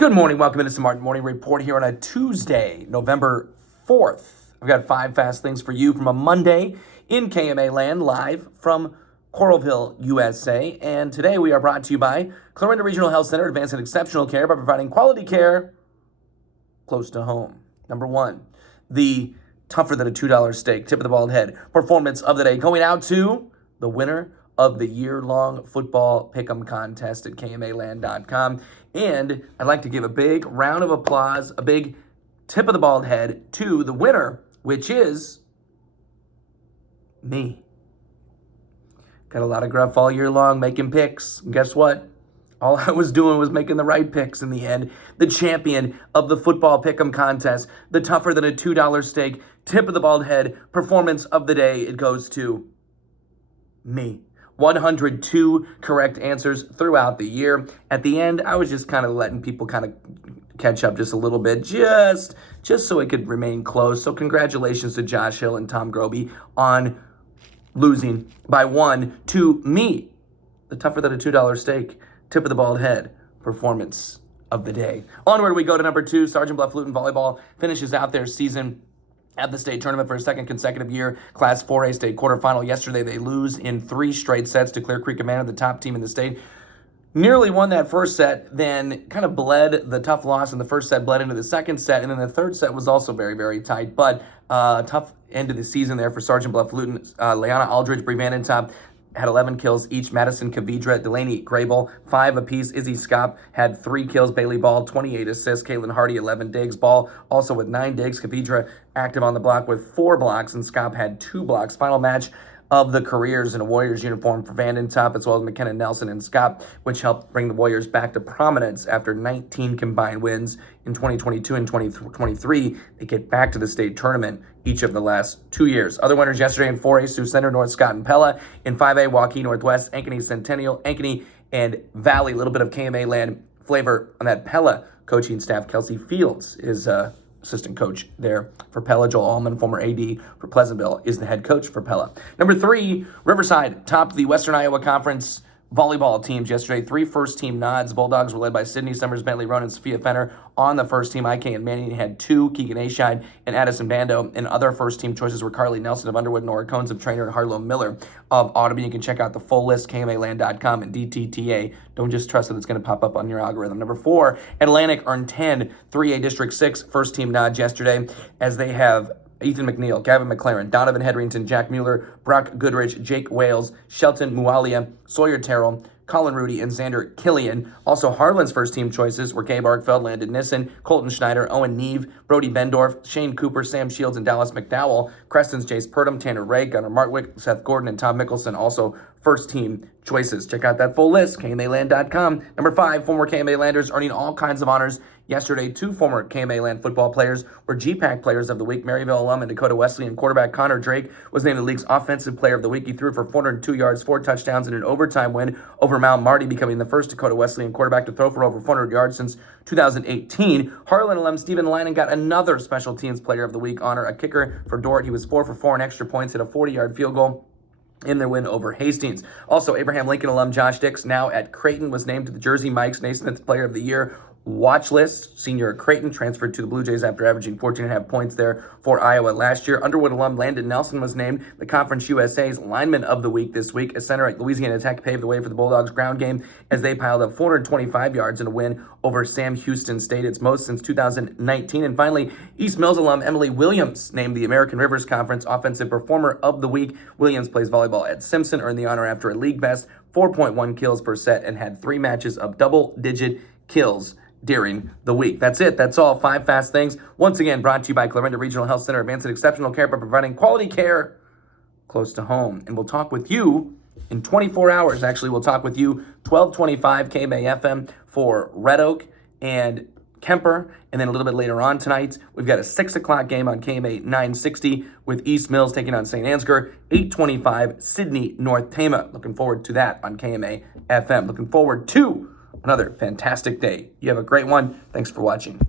Good morning. Welcome into the Martin Morning Report here on a Tuesday, November 4th. I've got 5 fast things for you from a Monday in KMA land, live from Coralville, USA. And today we are brought to you by Clarinda Regional Health Center, advancing exceptional care by providing quality care close to home. Number 1, the tougher than a $2 steak, tip of the bald head, performance of the day, going out to the winner of the year-long football pick'em contest at KMAland.com. And I'd like to give a big round of applause, a big tip of the bald head to the winner, which is me. Got a lot of gruff all year long making picks. And guess what? All I was doing was making the right picks in the end. The champion of the football pick'em contest, the tougher than a $2 steak, tip of the bald head, performance of the day, it goes to me. 102 correct answers throughout the year. At the end, I was just kind of letting people kind of catch up just a little bit, just so it could remain close. So congratulations to Josh Hill and Tom Groby on losing by 1 to me. The tougher than a $2 steak, tip of the bald head, performance of the day. Onward we go to number 2. Sergeant Bluff Luton Volleyball finishes out their season at the state tournament for a second consecutive year. Class 4A state quarterfinal. Yesterday, they lose in 3 straight sets to Clear Creek Commander, the top team in the state. Nearly won that first set, then kind of bled the tough loss in the first set, bled into the second set, and then the third set was also very, very tight. But tough end of the season there for Sergeant Bluff Luton. Leanna Aldridge, Brie Vandentopp had 11 kills each. Madison Kavidra, Delaney Grable, 5 apiece. Izzy Scott had 3 kills. Bailey Ball, 28 assists. Caitlin Hardy, 11 digs. Ball also with 9 digs. Kavidra active on the block with 4 blocks, and Scott had 2 blocks. Final match of the careers in a Warriors uniform for Vandentopp, as well as McKenna Nelson and Scott, which helped bring the Warriors back to prominence after 19 combined wins in 2022 and 2023. They get back to the state tournament each of the last 2 years. Other winners yesterday in 4A, Sioux Center, North Scott and Pella. In 5A, Waukee Northwest, Ankeny Centennial, Ankeny and Valley. A little bit of KMA land flavor on that Pella coaching staff. Kelsey Fields is assistant coach there for Pella. Joel Allman, former AD for Pleasantville, is the head coach for Pella. Number 3, Riverside topped the Western Iowa Conference volleyball teams yesterday. 3 first-team nods. Bulldogs were led by Sydney Summers, Bentley Ronan, Sophia Fenner on the first team. IK and Manning had 2. Keegan Ashide and Addison Bando. And other first-team choices were Carly Nelson of Underwood, Nora Cones of Trainer, and Harlow Miller of Audubon. You can check out the full list, KMAland.com and DTTA. Don't just trust that it's going to pop up on your algorithm. Number 4, Atlantic earned 10 3A District 6 first-team nods yesterday, as they have Ethan McNeil, Gavin McLaren, Donovan Hedrington, Jack Mueller, Brock Goodrich, Jake Wales, Shelton Mualia, Sawyer Terrell, Colin Rudy, and Xander Killian. Also, Harlan's first-team choices were Gabe Arkfeld, Landon Nissen, Colton Schneider, Owen Neve, Brody Bendorf, Shane Cooper, Sam Shields, and Dallas McDowell. Creston's Jace Purdom, Tanner Ray, Gunnar Martwick, Seth Gordon, and Tom Mickelson, also first-team choices. Check out that full list, KMAland.com. Number 5, former KMA Landers earning all kinds of honors yesterday. 2 former KMA Land football players were GPAC Players of the Week. Maryville alum and Dakota Wesleyan quarterback Connor Drake was named the league's Offensive Player of the Week. He threw for 402 yards, 4 touchdowns, in an overtime win over Mount Marty, becoming the first Dakota Wesleyan quarterback to throw for over 400 yards since 2018. Harlan alum Stephen Lannon got another Special Teams Player of the Week honor, a kicker for Dordt. He was 4 for 4 on extra points, hit a 40-yard field goal in their win over Hastings. Also, Abraham Lincoln alum Josh Dix, now at Creighton, was named to the Jersey Mike's Naismith Player of the Year watch list. Senior at Creighton, transferred to the Blue Jays after averaging 14.5 points there for Iowa last year. Underwood alum Landon Nelson was named the Conference USA's Lineman of the Week this week. A center at Louisiana Tech paved the way for the Bulldogs' ground game as they piled up 425 yards in a win over Sam Houston State, its most since 2019. And finally, East Mills alum Emily Williams named the American Rivers Conference Offensive Performer of the Week. Williams plays volleyball at Simpson, earned the honor after a league best 4.1 kills per set and had 3 matches of double-digit kills during the week. That's it. That's all. 5 fast things. Once again, brought to you by Clarinda Regional Health Center, advancing exceptional care by providing quality care close to home. And we'll talk with you in 24 hours. Actually, we'll talk with you 1225 KMA FM for Red Oak and Kemper. And then a little bit later on tonight, we've got a 6 o'clock game on KMA 960 with East Mills taking on St. Ansgar, 825 Sydney North Tama. Looking forward to that on KMA FM. Looking forward to another fantastic day. You have a great one. Thanks for watching.